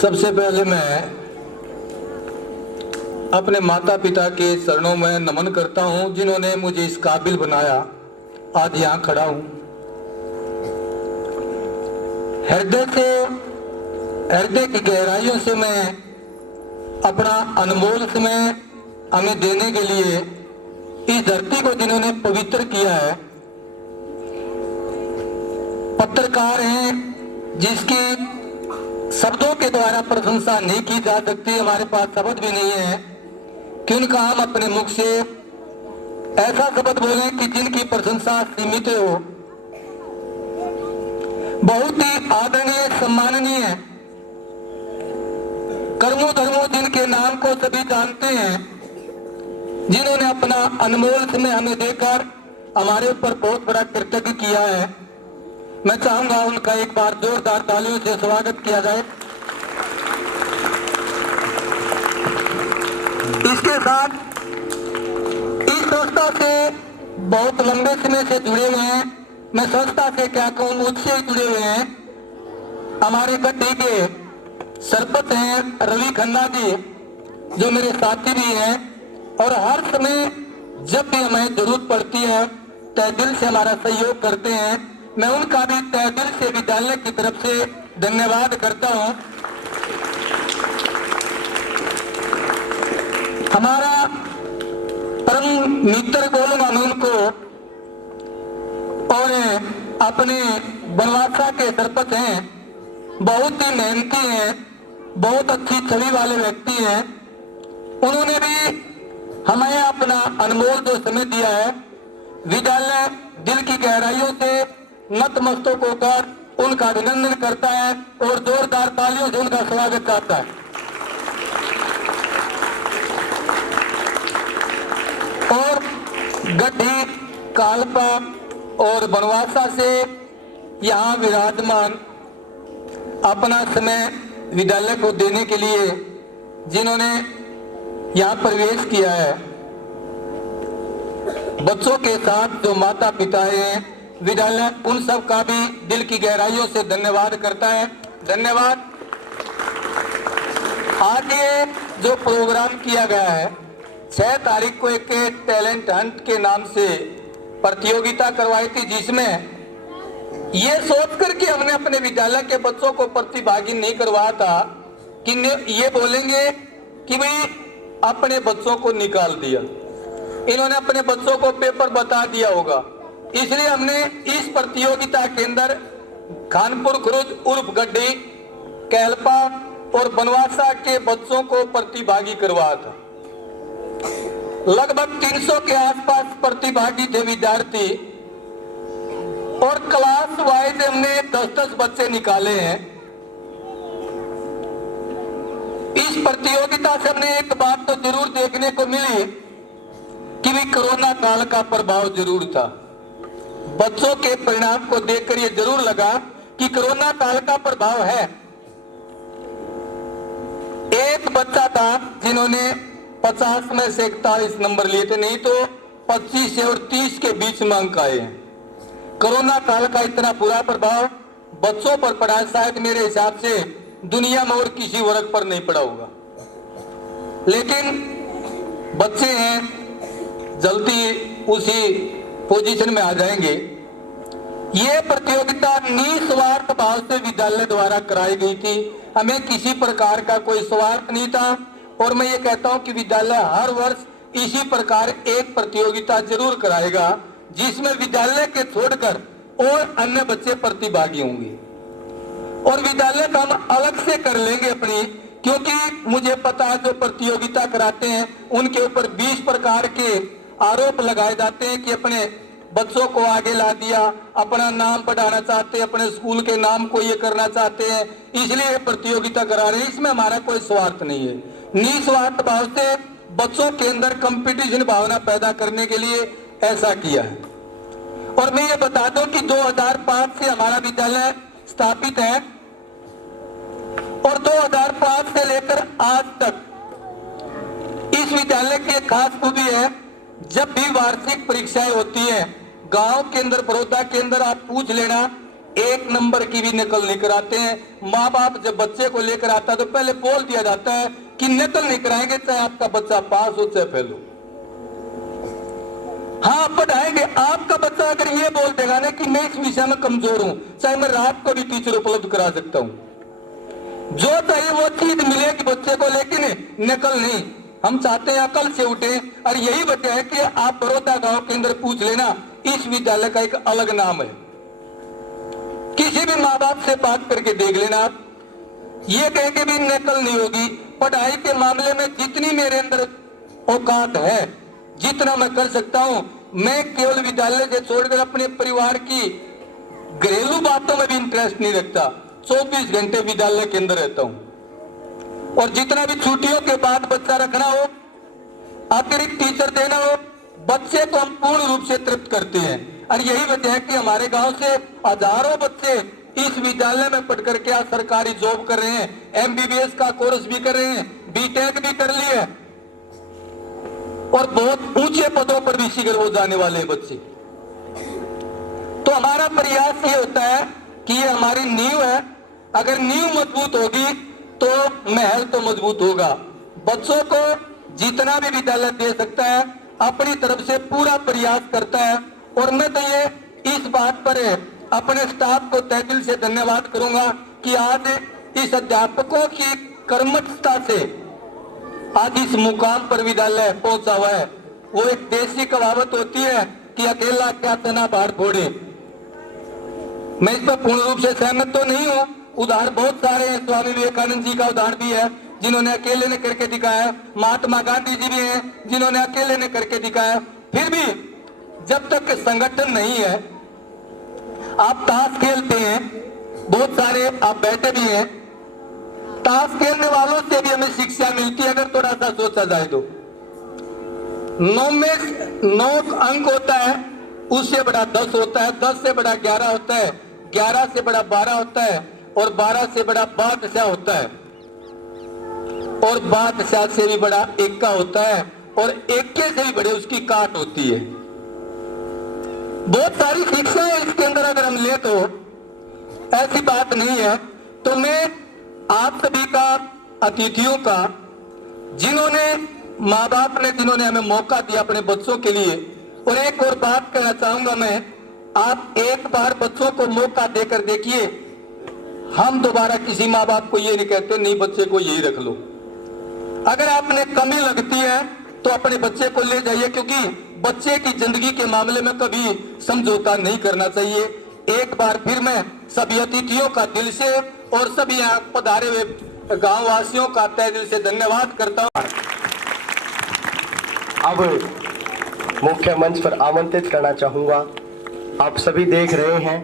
सबसे पहले मैं अपने माता पिता के चरणों में नमन करता हूं, जिन्होंने मुझे इस काबिल बनाया आज यहां खड़ा हूं। हृदय की गहराइयों से मैं अपना अनमोल समय हमें देने के लिए इस धरती को जिन्होंने पवित्र किया है, पत्रकार हैं जिसकी शब्दों के द्वारा प्रशंसा नहीं की जा सकती, हमारे पास शब्द भी नहीं है कि उनका हम अपने मुख से ऐसा शब्द बोलें कि जिनकी प्रशंसा सीमित हो। बहुत ही आदरणीय सम्माननीय कर्मों धर्मों जिनके नाम को सभी जानते हैं, जिन्होंने अपना अनमोल समय हमें देकर हमारे ऊपर बहुत बड़ा कृतज्ञ किया है। मैं चाहूंगा उनका एक बार जोरदार तालियों से स्वागत किया जाए। इसके साथ इस संस्था से बहुत लंबे समय से जुड़े हुए हैं, मैं संस्था से क्या कहूँ, मुझसे ही जुड़े हुए हैं। हमारे गड्ढे के सरपंच हैं रवि खन्ना जी, जो मेरे साथी भी हैं और हर समय जब भी हमें जरूरत पड़ती है तहे दिल से हमारा सहयोग करते हैं। मैं उनका भी तहे दिल से विद्यालय की तरफ से धन्यवाद करता हूं। हमारा परम मित्र बोलूंगा मैं उनको, और अपने बनवासा के सरपंच हैं, बहुत ही मेहनती हैं, बहुत अच्छी छवि वाले व्यक्ति हैं। उन्होंने भी हमें अपना अनमोल जो समय दिया है, विद्यालय दिल की गहराइयों से नतमस्तक होकर उनका अभिनंदन करता है और जोरदार तालियों से उनका स्वागत करता है। और गड्ढी, कालपा और बनवासा से यहाँ विराजमान अपना समय विद्यालय को देने के लिए जिन्होंने यहाँ प्रवेश किया है, बच्चों के साथ जो माता पिता हैं, विद्यालय उन सब का भी दिल की गहराइयों से धन्यवाद करता है। धन्यवाद। आज ये जो प्रोग्राम किया गया है, 6 तारीख को एक टैलेंट हंट के नाम से प्रतियोगिता करवाई थी, जिसमें ये सोच कर कि हमने अपने विद्यालय के बच्चों को प्रतिभागी नहीं करवाया था कि ये बोलेंगे कि भाई अपने बच्चों को निकाल दिया, इन्होंने अपने बच्चों को पेपर बता दिया होगा। इसलिए हमने इस प्रतियोगिता के अंदर खानपुर खुर्द उर्फ गड्ढी, कैलपा और बनवासा के बच्चों को प्रतिभागी करवाया था। लगभग 300 के आसपास प्रतिभागी थे विद्यार्थी, और क्लास वाइज हमने 10-10 बच्चे निकाले हैं। इस प्रतियोगिता से हमने एक बात तो जरूर देखने को मिली कि भी कोरोना काल का प्रभाव जरूर था। बच्चों के परिणाम को देखकर यह जरूर लगा कि कोरोना काल का प्रभाव है। एक बच्चा था जिन्होंने 50 में से 41 नंबर लिए थे, नहीं तो 25 और 30 के बीच में अंक आए हैं। कोरोना काल का इतना बुरा प्रभाव बच्चों पर पड़ा है, शायद मेरे हिसाब से दुनिया में और किसी वर्ग पर नहीं पड़ा होगा। लेकिन बच्चे हैं, जल्दी उसी पोजीशन में आ जाएंगे। ये प्रतियोगिता निस्वार्थ भाव से विद्यालय द्वारा कराई गई थी, हमें किसी प्रकार का कोई स्वार्थ नहीं था। और मैं ये कहता हूं कि विद्यालय हर वर्ष इसी प्रकार एक प्रतियोगिता जरूर कराएगा, जिसमें विद्यालय के छोड़कर और अन्य बच्चे प्रतिभागी होंगे। और विद्यालय का हम अलग से कर लेंगे अपनी, क्योंकि मुझे पता है जो प्रतियोगिता कराते हैं उनके ऊपर 20 प्रकार के आरोप लगाए जाते हैं कि अपने बच्चों को आगे ला दिया, अपना नाम बढ़ाना चाहते हैं, अपने स्कूल के नाम को ये करना चाहते हैं, इसलिए प्रतियोगिता करा रहे हैं। इसमें हमारा कोई स्वार्थ नहीं है, निस्वार्थ भाव से बच्चों के अंदर कंपटीशन भावना पैदा करने के लिए ऐसा किया है। और मैं ये बता दूं कि 2005 से हमारा विद्यालय स्थापित है, और 2005 से लेकर आज तक इस विद्यालय की एक खास खूबी है, जब भी वार्षिक परीक्षाएं होती है गांव के अंदर, बड़ौदा के अंदर आप पूछ लेना एक नंबर की भी नकल नहीं कराते हैं। माँ बाप जब बच्चे को लेकर आता है तो पहले बोल दिया जाता है कि नकल नहीं कराएंगे, चाहे आपका बच्चा पास हो चाहे फेल हो। हाँ पढ़ाएंगे। आपका बच्चा अगर ये बोल देगा ना कि मैं इस विषय में कमजोर हूं, चाहे मैं रात को भी टीचर उपलब्ध करा सकता हूं, जो चाहिए वो चीज मिलेगी बच्चे को, लेकिन नकल नहीं। हम चाहते हैं अकल से उठे, और यही वजह है कि आप बड़ौदा गांव के अंदर पूछ लेना, इस विद्यालय का एक अलग नाम है। किसी भी माँ बाप से बात करके देख लेना, आप ये कहेंगे भी नकल नहीं होगी। पढ़ाई के मामले में जितनी मेरे अंदर औकात है, जितना मैं कर सकता हूं, मैं केवल विद्यालय से छोड़कर अपने परिवार की घरेलू बातों में भी इंटरेस्ट नहीं रखता। 24 घंटे विद्यालय के अंदर रहता हूं, और जितना भी छुट्टियों के बाद बच्चा रखना हो, अतिरिक्त टीचर देना हो, बच्चे को हम पूर्ण रूप से तृप्त करते हैं। और यही वजह है कि हमारे गांव से हजारों बच्चे इस विद्यालय में पढ़ करके आज सरकारी जॉब कर रहे हैं, MBBS का कोर्स भी कर रहे हैं, BTech भी कर लिए, और बहुत ऊंचे पदों पर भी शीघ्र हो जाने वाले बच्चे। तो हमारा प्रयास ये होता है कि ये हमारी नींव है, अगर नींव मजबूत होगी तो महल तो मजबूत होगा। बच्चों को जितना भी विद्यालय दे सकता है अपनी तरफ से पूरा प्रयास करता है, और मैं तो ये इस बात पर अपने स्टाफ को तहे दिल से धन्यवाद करूंगा कि आज इस अध्यापकों की कर्मठता से आज इस मुकाम पर विद्यालय पहुंचा हुआ है। वो एक देसी कहावत होती है कि अकेला क्या तना बाढ़ फोड़े। मैं इस पर पूर्ण रूप से सहमत तो नहीं हूं। उदाहरण बहुत सारे हैं, स्वामी विवेकानंद जी का उदाहरण भी है जिन्होंने अकेले ने करके दिखाया, महात्मा गांधी जी भी हैं जिन्होंने अकेले ने करके दिखाया। फिर भी जब तक संगठन नहीं है, आप ताश खेलते हैं, बहुत सारे आप बैठे भी हैं, ताश खेलने वालों से भी हमें शिक्षा मिलती है अगर थोड़ा सा सोचा जाए तो। 9 में 9 अंक होता है, उससे बड़ा 10 होता है, 10 से बड़ा 11 होता है, 11 से बड़ा 12 होता है, और 12 से बड़ा बादशाह होता है, और बादशाह से भी बड़ा इक्का होता है, और इक्के से भी बड़े उसकी काट होती है। बहुत सारी शिक्षा है इसके अंदर, अगर हम ले तो ऐसी बात नहीं है। तो मैं आप सभी का, अतिथियों का, जिन्होंने माँ बाप ने जिन्होंने हमें मौका दिया अपने बच्चों के लिए, और एक और बात कहना चाहूंगा मैं, आप एक बार बच्चों को मौका देकर देखिए। हम दोबारा किसी माँ बाप को ये नहीं कहते नहीं बच्चे को यही रख लो। अगर आपने कमी लगती है तो अपने बच्चे को ले जाइए, क्योंकि बच्चे की जिंदगी के मामले में कभी समझौता नहीं करना चाहिए। एक बार फिर मैं सभी अतिथियों का दिल से और सभी यहाँ पधारे हुए गांव वासियों का तहे दिल से धन्यवाद करता हूँ। अब मुख्य मंच पर आमंत्रित करना चाहूंगा, आप सभी देख रहे हैं